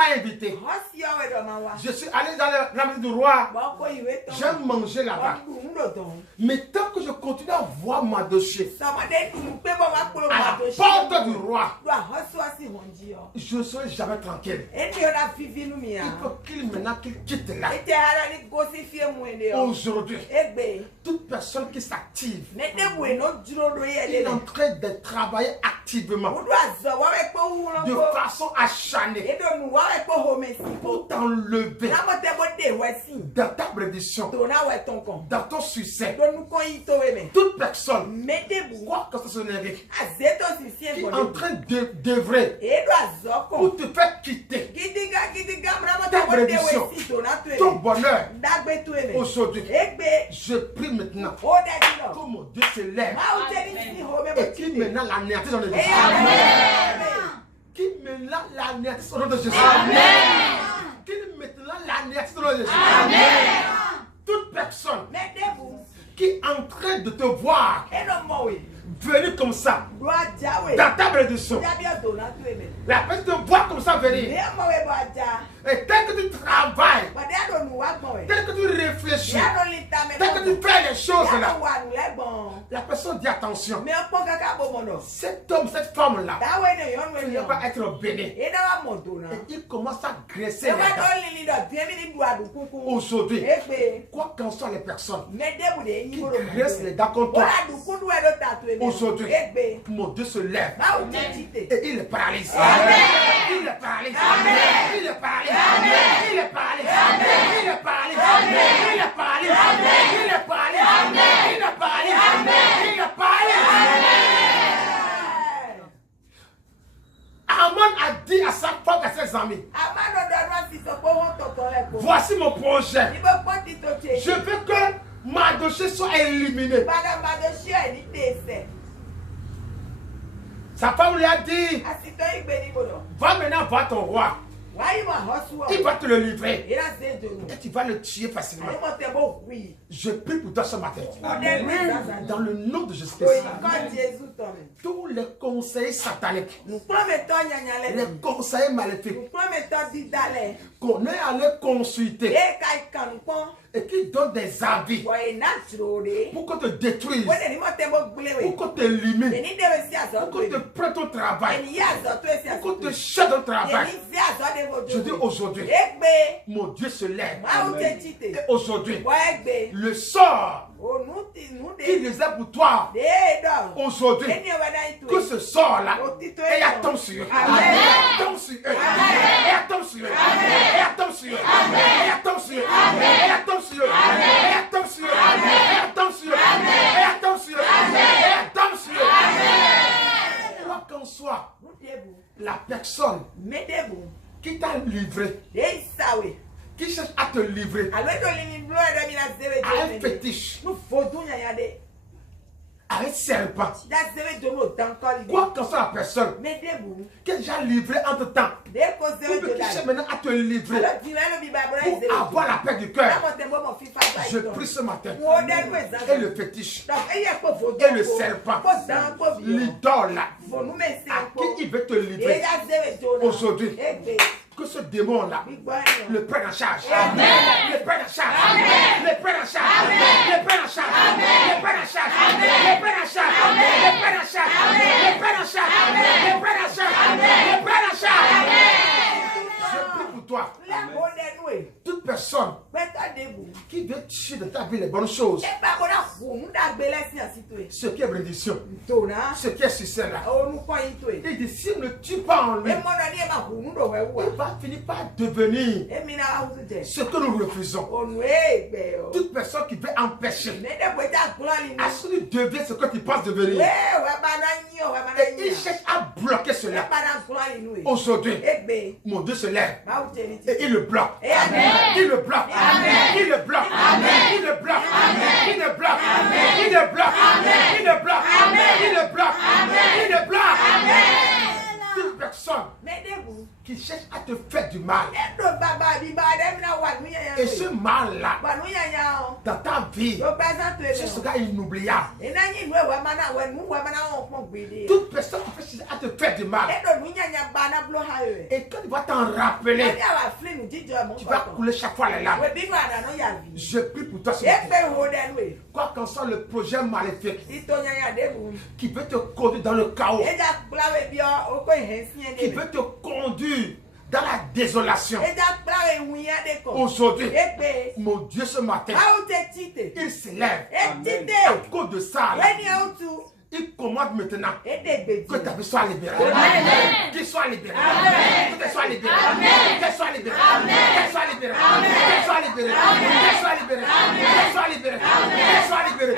m'a invité. Je suis allé dans la maison du roi. J'ai mangé là-bas. Mais tant que je continue à voir ma dossier à la porte du roi, je ne serai jamais tranquille. Il faut qu'il quitte là. Aujourd'hui, toute personne qui s'active, qui est en train de travailler activement, de façon acharnée, pour t'enlever dans ta prédiction, dans ton succès. Toute personne, quoi que ce soit, qui est en train d'œuvrer pour te faire quitter ta prédiction, ton bonheur, aujourd'hui, je prie maintenant que mon Dieu se lève et qui maintenant l'anéantisse dans le Jésus. Qui maintenant l'anéantisse au nom de Jésus. Qui maintenant l'anéantisse au nom de Jésus. Toute personne qui est en train de te voir venir comme ça dans ta prédiction, la personne te voit comme ça venir. Et tel que tu travailles, tel que tu réfléchis, tel que tu fais les choses là, la personne dit attention. Cet homme, cette femme-là, il ne va pas être béni. Et il commence à graisser les dents. Aujourd'hui, quoi qu'en soient les personnes qui graissent les dents contre toi, aujourd'hui, mon Dieu se lève et il est paralysé. Il est paralysé. Il est paralysé. Il est paralysé. Il est paralysé. Il est paralysé. Il est paralysé. Il est paralysé. Il est paralysé. Amon a dit à sa femme et à ses amis, voici mon projet. Je veux que Mardochée soit éliminé. Sa femme lui a dit, va maintenant voir ton roi. Il va te le livrer et tu vas le tuer facilement. Je prie pour toi ce matin. Dans le nom de Jésus-Christ. Tous les conseillers sataniques, les conseillers maléfiques qu'on est allé consulter et qui donnent des avis pour qu'on te détruise, pour qu'on t'élimine, pour qu'on te prenne ton travail, pour qu'on te chante ton travail. Je dis aujourd'hui, mon Dieu se lève. Et aujourd'hui, le sort qui réserve pour toi aujourd'hui, que ce sort-là et attend sur eux. Et attend sur eux. Et attend sur eux. Et attend sur eux. Et attend sur eux. Et attend sur eux. Et attend sur eux. Et attend sur eux. Et attend sur eux. Et attend sur eux. Quoi qu'en soit, la personne qui t'a livré, qui cherche à te livrer, à un fétiche, à un serpent, quoi qu'en soit la personne qui est déjà livrée entre temps, ou qui cherche maintenant à te livrer pour avoir la paix du cœur, je prie ce matin, et le fétiche, et le serpent, l'idole là, à qui il veut te livrer aujourd'hui, que ce démon-là le prenne en charge. Amen. Le prenne en charge. Amen. Le prenne en charge. Amen. Le prenne en charge. Amen. Le prenne en charge. Amen. Le prenne en charge. Amen. Le prenne en charge. Amen. Le prenne en charge. Amen. Le prenne en charge. Amen. Le prenne en charge. Amen. Je prie pour toi. Toute personne qui veut tuer de ta vie les bonnes choses, ce qui est bénédiction, ce qui est succès là, il dit si on ne tue pas en lui, il va finir par devenir ce que nous refusons. Toute personne qui veut empêcher à ce qu'il devienne ce que tu penses devenir, et il cherche à bloquer cela. Aujourd'hui, mon Dieu se lève et il le bloque. Amen. Il le bloque. Amen. Il le bloque. Amen. Il le bloque. Amen. Il le bloque. Amen. Il le bloque. Amen. Il le bloque. Amen. Il le bloque. Amen. Il le bloque. Amen. Toute personne personnes qui cherchent à te faire du mal. Et ce mal-là, dans ta vie, c'est ce gars inoubliable. Toute personne qui cherche à te faire du mal, et quand tu vas t'en rappeler, tu vas couler chaque fois les larmes. Je prie pour toi ce matin. Quoi qu'en soit le projet maléfique qui veut te conduire dans le chaos, qui veut te conduire dans la désolation. Aujourd'hui, mon Dieu, ce matin, il s'élève. À cause de ça, là, il commande maintenant que ta vie soit libérée. Qu'il soit libéré. Que tu sois libéré. Qu'elle soit libérée. Qu'elle soit libérée. Qu'elle soit libérée. Qu'elle soit libérée. Qu'elle soit libérée. Qu'elle soit libérée. Qu'elle soit libérée.